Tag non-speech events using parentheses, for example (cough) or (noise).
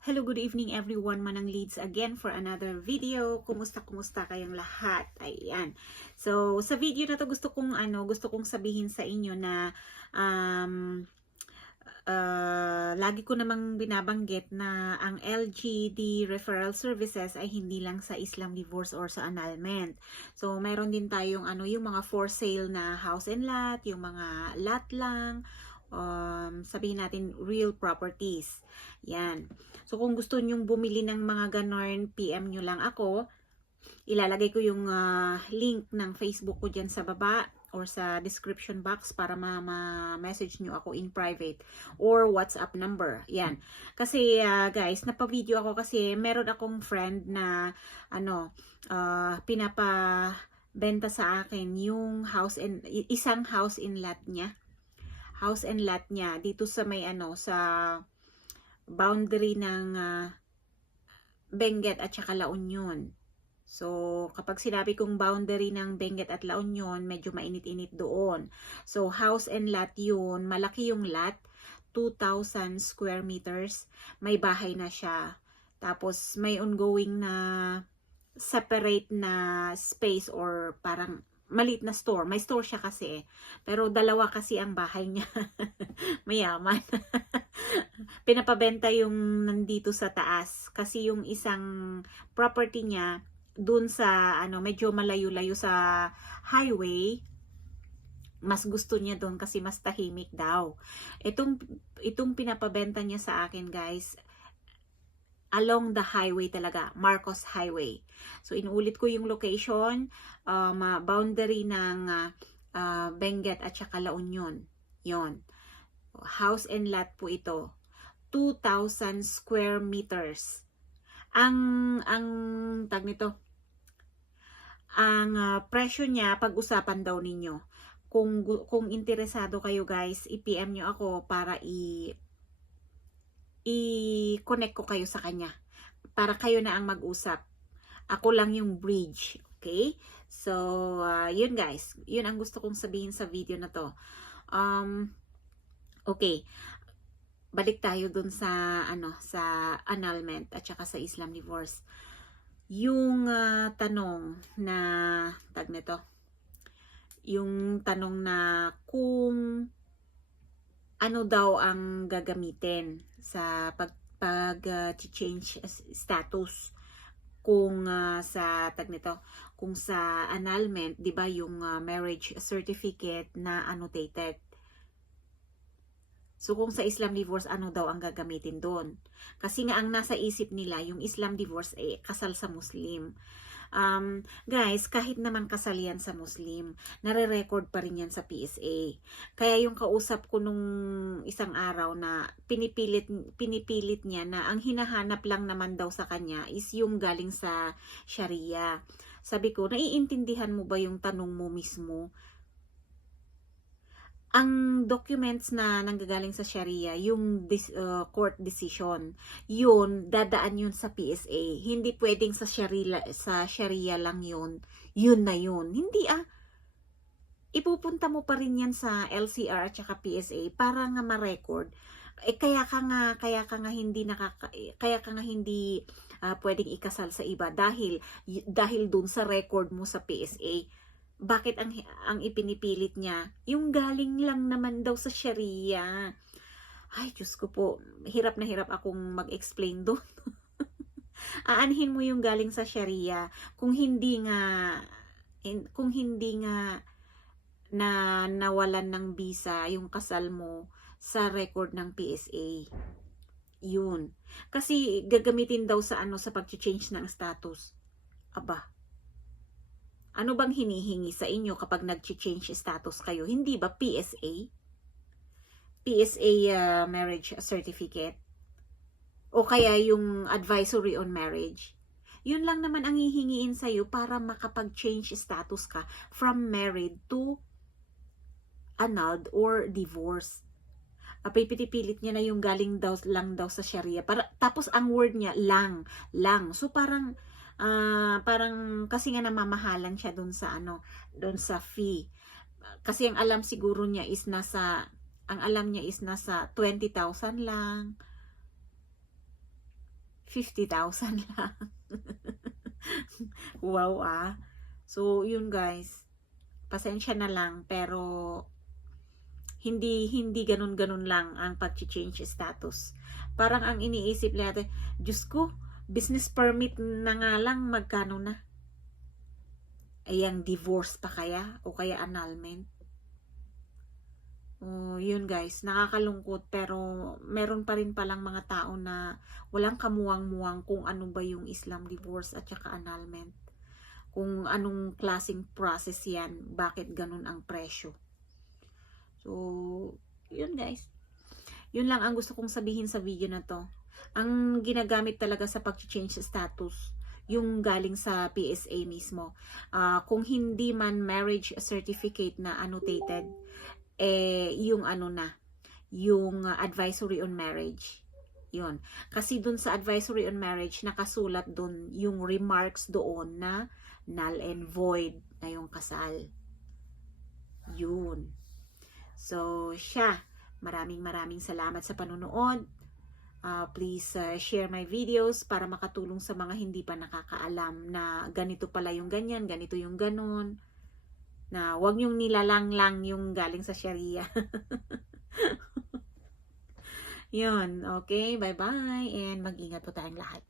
Hello, good evening everyone. Manang Leads again for another video. Kumusta, kumusta kayong lahat? Ayan. So, sa video na to gusto kong ano, gusto kong sabihin sa inyo na um, uh, lagi ko namang binabanggit na ang LGD referral services ay hindi lang sa Islam divorce or sa annulment. So, meron din tayong ano, yung mga for sale na house and lot, yung mga lot lang, um, sabihin natin real properties. Yan. So kung gusto nyong bumili ng mga ganon, PM nyo lang ako. Ilalagay ko yung ah, link ng Facebook ko dyan sa baba or sa description box para ma-message nyo ako in private or WhatsApp number. Yan. Kasi ah, guys, napa-video ako kasi meron akong friend na ano, ah, pinapa benta sa akin yung house and isang house in lot niya house and lot niya dito sa may ano sa boundary ng uh, Benguet at saka La Union. So, kapag sinabi kong boundary ng Benguet at La Union, medyo mainit-init doon. So, house and lot yun. Malaki yung lot. 2,000 square meters. May bahay na siya. Tapos, may ongoing na separate na space or parang malit na store. May store siya kasi. Pero dalawa kasi ang bahay niya. (laughs) Mayaman. (laughs) Pinapabenta yung nandito sa taas. Kasi yung isang property niya, dun sa, ano, medyo malayo-layo sa highway, mas gusto niya doon kasi mas tahimik daw. Itong, itong pinapabenta niya sa akin, guys, along the highway talaga, Marcos Highway. So, inuulit ko yung location, um, uh, boundary ng uh, uh, Benguet at saka La Union. Yon. House and lot po ito. 2,000 square meters. Ang, ang, tag nito, ang uh, presyo niya, pag-usapan daw ninyo. Kung, kung interesado kayo guys, i-PM nyo ako para i- i-connect ko kayo sa kanya para kayo na ang mag-usap. Ako lang yung bridge, okay? So, uh, yun guys, yun ang gusto kong sabihin sa video na to. Um, okay, balik tayo dun sa, ano, sa annulment at saka sa Islam divorce. Yung uh, tanong na, tag nito, yung tanong na kung ano daw ang gagamitin sa pag pag uh, change status? Kung uh, sa tag nito kung sa annulment 'di ba yung uh, marriage certificate na annotated? So kung sa Islam divorce ano daw ang gagamitin doon kasi nga ang nasa isip nila yung Islam divorce eh kasal sa Muslim Um, guys, kahit naman kasal yan sa Muslim, nare-record pa rin yan sa PSA. Kaya yung kausap ko nung isang araw na pinipilit, pinipilit niya na ang hinahanap lang naman daw sa kanya is yung galing sa Sharia. Sabi ko, naiintindihan mo ba yung tanong mo mismo? Ang documents na nanggagaling sa Sharia, yung dis, uh, court decision, yun, dadaan yun sa PSA. Hindi pwedeng sa Sharia, sa Sharia lang yun. Yun na yun. Hindi ah. Ipupunta mo pa rin yan sa LCR at saka PSA para nga ma-record. Eh, kaya ka nga, kaya ka nga hindi nakaka, kaya ka nga hindi uh, pwedeng ikasal sa iba dahil dahil dun sa record mo sa PSA bakit ang, ang ipinipilit niya? Yung galing lang naman daw sa Sharia. Ay, Diyos ko po, hirap na hirap akong mag-explain (laughs) doon. Aanhin mo yung galing sa Sharia. Kung hindi nga, kung hindi nga na nawalan ng visa yung kasal mo sa record ng PSA. Yun. Kasi gagamitin daw sa ano sa pag-change ng status. Aba, ano bang hinihingi sa inyo kapag nag-change status kayo? Hindi ba PSA? PSA uh, marriage certificate? O kaya yung advisory on marriage? Yun lang naman ang hihingiin sa'yo para makapag-change status ka from married to annulled or divorced. Apipitipilit niya na yung galing daw lang daw sa Sharia. Para, tapos ang word niya, lang, lang. So parang, uh, parang kasi nga namamahalan siya doon sa ano, doon sa fee. Kasi ang alam siguro niya is nasa ang alam niya is nasa 20,000 lang. 50,000 (laughs) lang. wow ah. So, yun guys. Pasensya na lang pero hindi hindi ganun-ganun lang ang pag-change status. Parang ang iniisip natin, Diyos ko, business permit na nga lang magkano na? Ayang divorce pa kaya o kaya annulment? Oh, yun guys, nakakalungkot pero meron pa rin palang mga tao na walang kamuwang-muwang kung ano ba yung Islam divorce at saka annulment. Kung anong klaseng process yan, bakit ganun ang presyo. So, yun guys. Yun lang ang gusto kong sabihin sa video na to. Ang ginagamit talaga sa pag-change status, yung galing sa PSA mismo. Ah, kung hindi man marriage certificate na annotated, eh, yung ano na, yung uh, advisory on marriage. Yun. Kasi dun sa advisory on marriage, nakasulat dun yung remarks doon na null and void na yung kasal. Yun. So, siya. Maraming maraming salamat sa panunood. Uh, please uh, share my videos para makatulong sa mga hindi pa nakakaalam na ganito pala yung ganyan, ganito yung ganon na wag yung nilalang lang yung galing sa Sharia. (laughs) Yun, okay, bye-bye, and mag-ingat po tayong lahat.